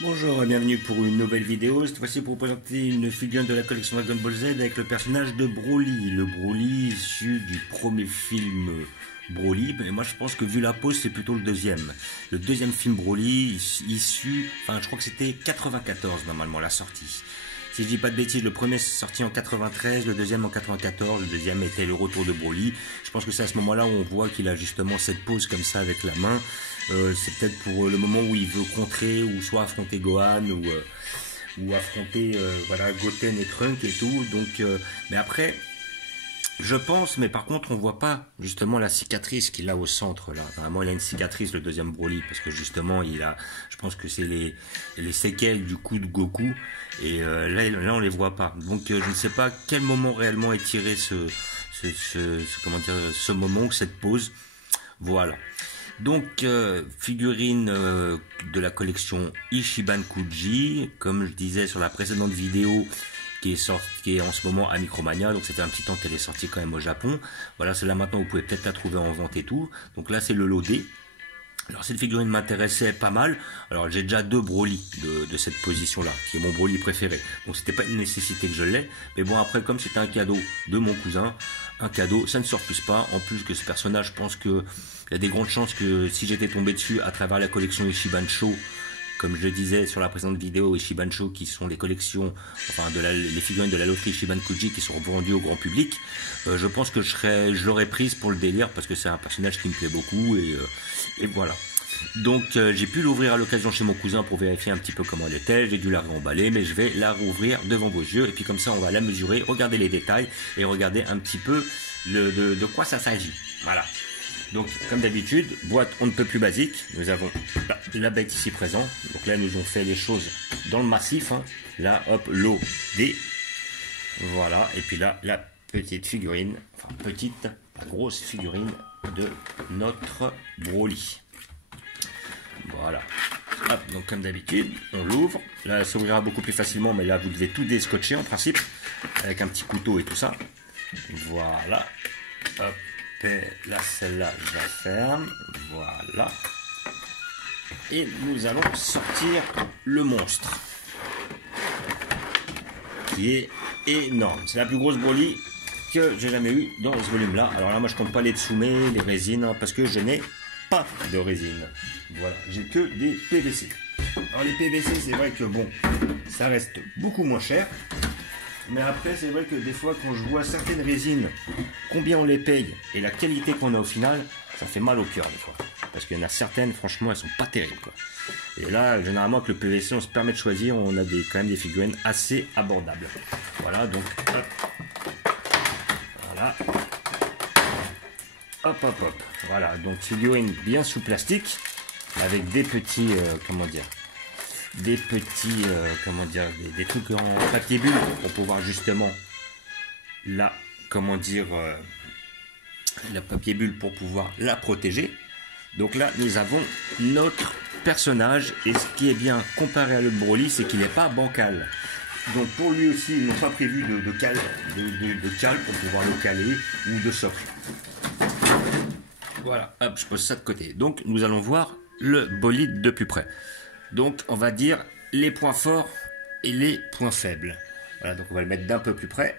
Bonjour et bienvenue pour une nouvelle vidéo. Cette fois-ci pour vous présenter une figurine de la collection Dragon Ball Z avec le personnage de Broly. Le Broly issu du premier film Broly, mais moi je pense que vu la pose c'est plutôt le deuxième. Le deuxième film Broly issu, enfin je crois que c'était 94 normalement la sortie. Si je dis pas de bêtises, le premier est sorti en 93, le deuxième en 94, le deuxième était le retour de Broly. Je pense que c'est à ce moment-là où on voit qu'il a justement cette pose comme ça avec la main. C'est peut-être pour le moment où il veut contrer ou soit affronter Gohan ou affronter voilà Goten et Trunk et tout. Donc, mais après, je pense, mais par contre, on voit pas justement la cicatrice qu'il a au centre là. Vraiment, il a une cicatrice le deuxième Broly parce que justement, il a, je pense que c'est les séquelles du coup de Goku et là, on les voit pas. Donc, je ne sais pas quel moment réellement est tiré comment dire, ce moment, cette pause. Voilà. Donc, figurine de la collection Ichiban Kuji, comme je disais sur la précédente vidéo, qui est en ce moment à Micromania, donc c'était un petit temps qu'elle est sortie quand même au Japon. Voilà, celle-là maintenant, vous pouvez peut-être la trouver en vente et tout. Donc là, c'est le lot D. Alors cette figurine m'intéressait pas mal. Alors j'ai déjà deux Broly de cette position-là, qui est mon Broly préféré. Donc c'était pas une nécessité que je l'ai. Mais bon après, comme c'était un cadeau de mon cousin, un cadeau, ça ne se refuse pas. En plus que ce personnage, je pense que il y a des grandes chances que si j'étais tombé dessus à travers la collection Ichiban Show, comme je le disais sur la précédente vidéo, Ichiban Show, qui sont les collections, enfin les figurines de la loterie Ichiban Kuji qui sont vendues au grand public, je pense que je l'aurais prise pour le délire parce que c'est un personnage qui me plaît beaucoup et voilà. Donc j'ai pu l'ouvrir à l'occasion chez mon cousin pour vérifier un petit peu comment elle était, j'ai dû la réemballer, mais je vais la rouvrir devant vos yeux et puis comme ça on va la mesurer, regarder les détails et regarder un petit peu de quoi ça s'agit. Voilà. Donc, comme d'habitude, boîte on ne peut plus basique. Nous avons la bête ici présent. Donc là, nous ont fait les choses dans le massif. Hein. Là, hop, l'eau D. Voilà. Et puis là, la petite figurine, enfin petite, la grosse figurine de notre Broly. Voilà. Hop, donc comme d'habitude, on l'ouvre. Là, ça s'ouvrira beaucoup plus facilement, mais là, vous devez tout déscotcher en principe, avec un petit couteau et tout ça. Voilà. Hop. Et là, celle-là, je la ferme. Voilà. Et nous allons sortir le monstre. Qui est énorme. C'est la plus grosse Broly que j'ai jamais eue dans ce volume-là. Alors là, moi, je compte pas les Tsume, les résines, hein, parce que je n'ai pas de résine. Voilà. J'ai que des PVC. Alors les PVC, c'est vrai que bon, ça reste beaucoup moins cher. Mais après, c'est vrai que des fois, quand je vois certaines résines, combien on les paye et la qualité qu'on a au final, ça fait mal au cœur des fois. Parce qu'il y en a certaines, franchement, elles sont pas terribles, quoi. Et là, généralement, avec le PVC, on se permet de choisir, on a quand même des figurines assez abordables. Voilà, donc, hop. Voilà. Hop, hop, hop. Voilà, donc figurine bien sous plastique, avec des petits, comment dire, des petits, comment dire, des trucs en papier bulle pour pouvoir justement la, comment dire, la papier bulle pour pouvoir la protéger. Donc là, nous avons notre personnage et ce qui est bien comparé à l'autre Broly, c'est qu'il n'est pas bancal. Donc pour lui aussi, ils n'ont pas prévu de cale pour pouvoir le caler ou de socle. Voilà, hop, je pose ça de côté. Donc nous allons voir le bolide de plus près. Donc on va dire les points forts et les points faibles. Voilà, donc on va le mettre d'un peu plus près.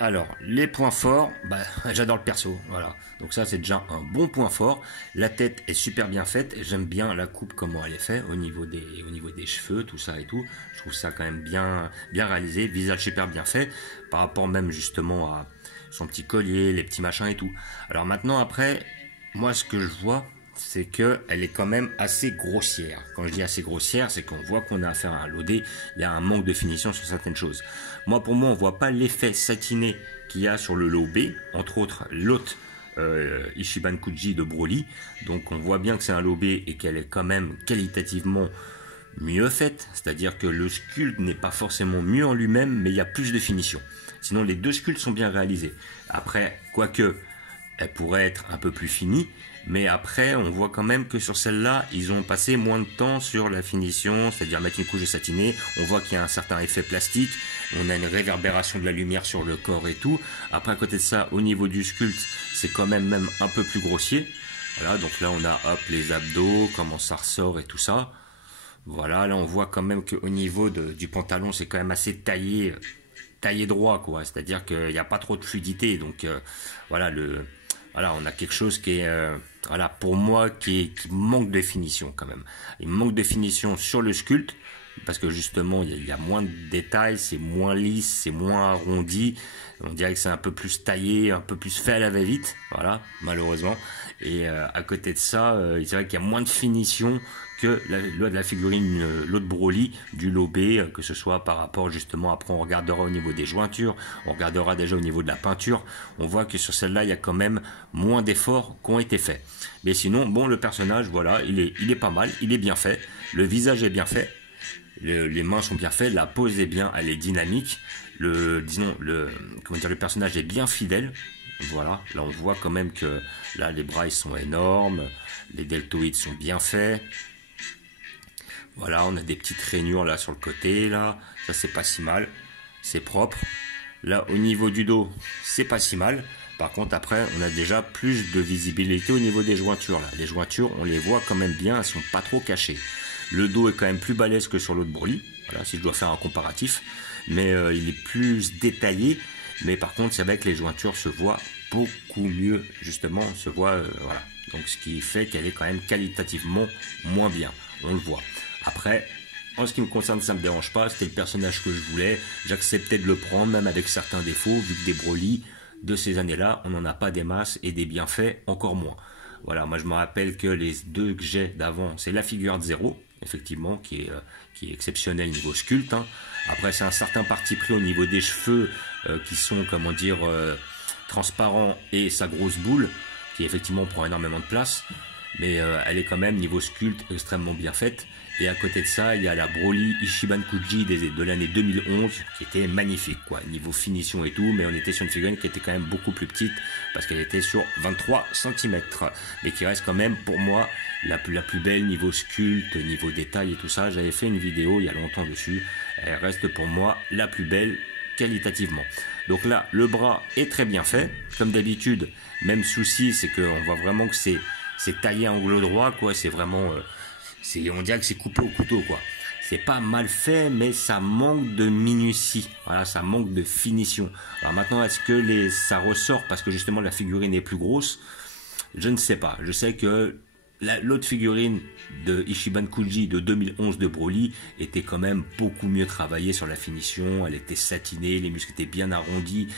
Alors, les points forts, bah, j'adore le perso, voilà. Donc ça, c'est déjà un bon point fort. La tête est super bien faite. J'aime bien la coupe, comment elle est faite, au niveau des cheveux, tout ça et tout. Je trouve ça quand même bien réalisé. Visage super bien fait, par rapport même justement à son petit collier, les petits machins et tout. Alors maintenant, après, moi, ce que je vois, c'est qu'elle est quand même assez grossière. Quand je dis assez grossière, c'est qu'on voit qu'on a affaire à un loadé, il y a un manque de finition sur certaines choses. Moi, pour moi, on voit pas l'effet satiné qu'il y a sur le lot B, entre autres l'autre Ichiban Kuji de Broly. Donc on voit bien que c'est un lot B et qu'elle est quand même qualitativement mieux faite, c'est-à-dire que le sculpte n'est pas forcément mieux en lui-même, mais il y a plus de finition. Sinon, les deux sculptes sont bien réalisés. Après, quoique, elle pourrait être un peu plus finie, mais après, on voit quand même que sur celle-là, ils ont passé moins de temps sur la finition, c'est-à-dire mettre une couche de satiné. On voit qu'il y a un certain effet plastique, on a une réverbération de la lumière sur le corps et tout. Après, à côté de ça, au niveau du sculpte, c'est quand même un peu plus grossier. Voilà, donc là, on a hop, les abdos, comment ça ressort et tout ça. Voilà, là on voit quand même qu'au niveau du pantalon, c'est quand même assez taillé, taillé droit, quoi. C'est-à-dire qu'il n'y a pas trop de fluidité. Donc voilà, voilà, on a quelque chose qui est, voilà, pour moi, qui manque de finition quand même. Il manque de finition sur le sculpte, parce que justement, il y a moins de détails, c'est moins lisse, c'est moins arrondi. On dirait que c'est un peu plus taillé, un peu plus fait à la va-vite, voilà, malheureusement. Et à côté de ça, c'est vrai qu'il y a moins de finition que la figurine, l'autre Broly du lot B, que ce soit par rapport justement, après on regardera au niveau des jointures, on regardera déjà au niveau de la peinture, on voit que sur celle-là, il y a quand même moins d'efforts qui ont été faits. Mais sinon, bon, le personnage, voilà, il est pas mal, il est bien fait, le visage est bien fait, les mains sont bien faites, la pose est bien, elle est dynamique, disons, comment dire, le personnage est bien fidèle. Voilà, là on voit quand même que là les bras ils sont énormes, les deltoïdes sont bien faits. Voilà, on a des petites rainures là sur le côté, là, ça c'est pas si mal, c'est propre. Là au niveau du dos, c'est pas si mal. Par contre après, on a déjà plus de visibilité au niveau des jointures là. Les jointures, on les voit quand même bien, elles sont pas trop cachées. Le dos est quand même plus balèze que sur l'autre Broly. Voilà, si je dois faire un comparatif, mais il est plus détaillé. Mais par contre, c'est vrai que les jointures se voient beaucoup mieux, justement, se voient, voilà. Donc, ce qui fait qu'elle est quand même qualitativement moins bien. On le voit. Après, en ce qui me concerne, ça ne me dérange pas. C'était le personnage que je voulais. J'acceptais de le prendre, même avec certains défauts, vu que des Broly de ces années-là, on n'en a pas des masses et des bienfaits encore moins. Voilà, moi je me rappelle que les deux que j'ai d'avant, c'est la figure de 0, effectivement, qui est exceptionnelle niveau sculpte. Hein. Après, c'est un certain parti pris au niveau des cheveux qui sont, comment dire, transparents, et sa grosse boule, qui effectivement prend énormément de place. Mais elle est quand même, niveau sculpte, extrêmement bien faite. Et à côté de ça, il y a la Broly Ichiban Kuji de l'année 2011, qui était magnifique, quoi, niveau finition et tout, mais on était sur une figurine qui était quand même beaucoup plus petite, parce qu'elle était sur 23 cm, mais qui reste quand même, pour moi, la plus belle niveau sculpte, niveau détail et tout ça. J'avais fait une vidéo il y a longtemps dessus, elle reste pour moi la plus belle qualitativement. Donc là, le bras est très bien fait, comme d'habitude. Même souci, c'est qu'on voit vraiment que c'est taillé à angle droit, quoi, c'est vraiment... on dirait que c'est coupé au couteau, quoi. C'est pas mal fait, mais ça manque de minutie. Voilà, ça manque de finition. Alors maintenant, est-ce que ça ressort parce que justement la figurine est plus grosse? Je ne sais pas. Je sais que l'autre figurine de Ichiban Kuji de 2011 de Broly était quand même beaucoup mieux travaillée sur la finition. Elle était satinée, les muscles étaient bien arrondis,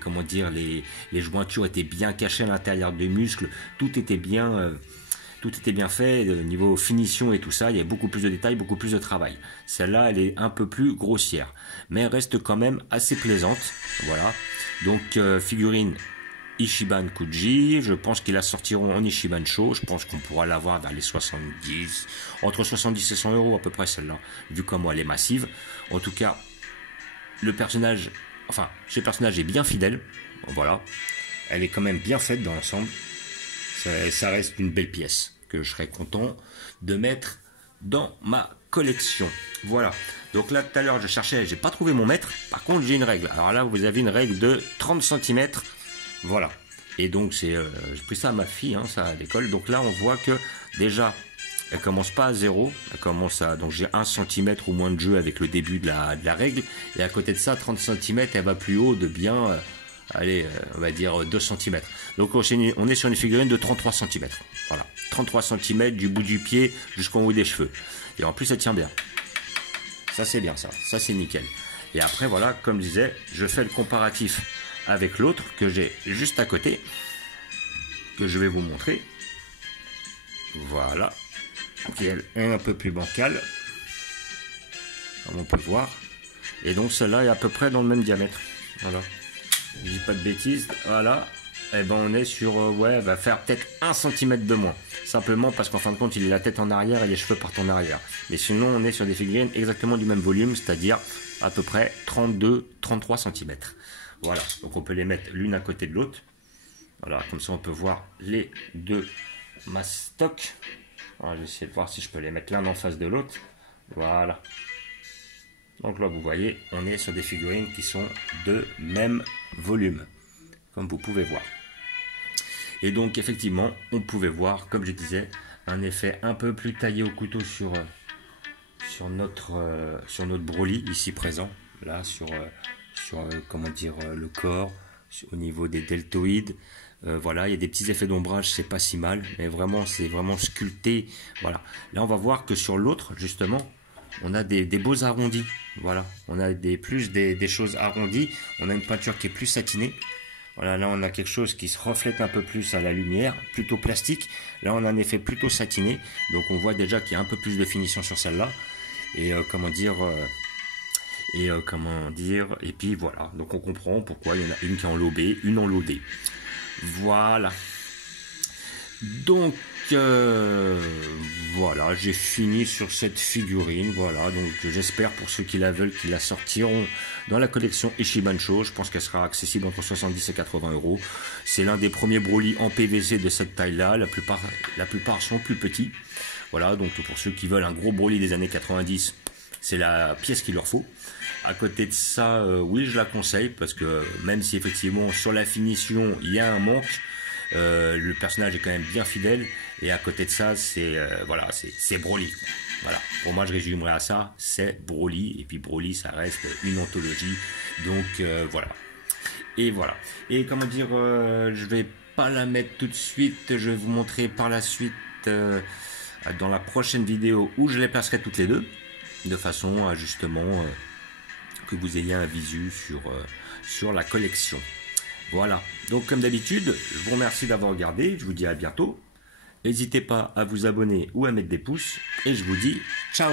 comment dire, les jointures étaient bien cachées à l'intérieur des muscles. Tout était bien fait, niveau finition et tout ça, il y a beaucoup plus de détails, beaucoup plus de travail. Celle-là, elle est un peu plus grossière, mais elle reste quand même assez plaisante. Voilà. Donc, figurine Ichiban Kuji, je pense qu'ils la sortiront en Ichiban Show. Je pense qu'on pourra l'avoir vers les 70, entre 70 et 100 euros à peu près celle-là, vu comment elle est massive. En tout cas, ce personnage est bien fidèle. Voilà. Elle est quand même bien faite dans l'ensemble. Ça reste une belle pièce que je serais content de mettre dans ma collection. Voilà. Donc là, tout à l'heure, je cherchais, j'ai pas trouvé mon mètre. Par contre, j'ai une règle. Alors là, vous avez une règle de 30 cm. Voilà. Et donc, j'ai pris ça à ma fille, hein, ça à l'école. Donc là, on voit que déjà, elle commence pas à 0. Elle commence à, donc j'ai 1 cm ou moins de jeu avec le début de la règle. Et à côté de ça, 30 cm, elle va plus haut de bien... allez, on va dire 2 cm. Donc on est sur une figurine de 33 cm. Voilà, 33 cm du bout du pied jusqu'en haut des cheveux. Et en plus, elle tient bien. Ça, c'est bien, ça c'est nickel. Et après, voilà, comme je disais, je fais le comparatif avec l'autre que j'ai juste à côté, que je vais vous montrer. Voilà, qui est un peu plus bancale, comme on peut voir. Et donc celle-là est à peu près dans le même diamètre. Voilà. Je dis pas de bêtises, voilà, et ben on est sur, ouais, elle va faire peut-être 1 cm de moins, simplement parce qu'en fin de compte il a la tête en arrière et les cheveux partent en arrière, mais sinon on est sur des figurines exactement du même volume, c'est-à-dire à peu près 32-33 cm. Voilà, donc on peut les mettre l'une à côté de l'autre, voilà, comme ça on peut voir les deux mastocs. Alors, je vais essayer de voir si je peux les mettre l'un en face de l'autre, voilà. Donc là, vous voyez, on est sur des figurines qui sont de même volume, comme vous pouvez voir. Et donc, effectivement, on pouvait voir, comme je disais, un effet un peu plus taillé au couteau sur notre Broly ici présent, là sur comment dire le corps, au niveau des deltoïdes. Voilà, il y a des petits effets d'ombrage, c'est pas si mal, mais vraiment c'est vraiment sculpté. Voilà, là on va voir que sur l'autre justement, on a des beaux arrondis. Voilà, on a des choses arrondies. On a une peinture qui est plus satinée. Voilà, là on a quelque chose qui se reflète un peu plus à la lumière, plutôt plastique. Là on a un effet plutôt satiné, donc on voit déjà qu'il y a un peu plus de finition sur celle-là. Et et puis voilà, donc on comprend pourquoi il y en a une qui est enlobée, une enlodée. Voilà. Donc voilà, j'ai fini sur cette figurine. Voilà, donc j'espère pour ceux qui la veulent qu'ils la sortiront dans la collection Ishibansho. Je pense qu'elle sera accessible entre 70 et 80 euros. C'est l'un des premiers Broly en PVC de cette taille-là. La plupart sont plus petits. Voilà, donc pour ceux qui veulent un gros Broly des années 90, c'est la pièce qu'il leur faut. À côté de ça, oui, je la conseille parce que même si effectivement sur la finition il y a un manque, le personnage est quand même bien fidèle. Et à côté de ça, c'est voilà, c'est Broly. Voilà, pour moi je résumerai à ça, c'est Broly. Et puis Broly, ça reste une anthologie. Donc voilà. Et voilà. Et comment dire, je vais pas la mettre tout de suite. Je vais vous montrer par la suite dans la prochaine vidéo où je les placerai toutes les deux, de façon à justement que vous ayez un visu sur la collection. Voilà, donc comme d'habitude, je vous remercie d'avoir regardé, je vous dis à bientôt. N'hésitez pas à vous abonner ou à mettre des pouces, et je vous dis ciao!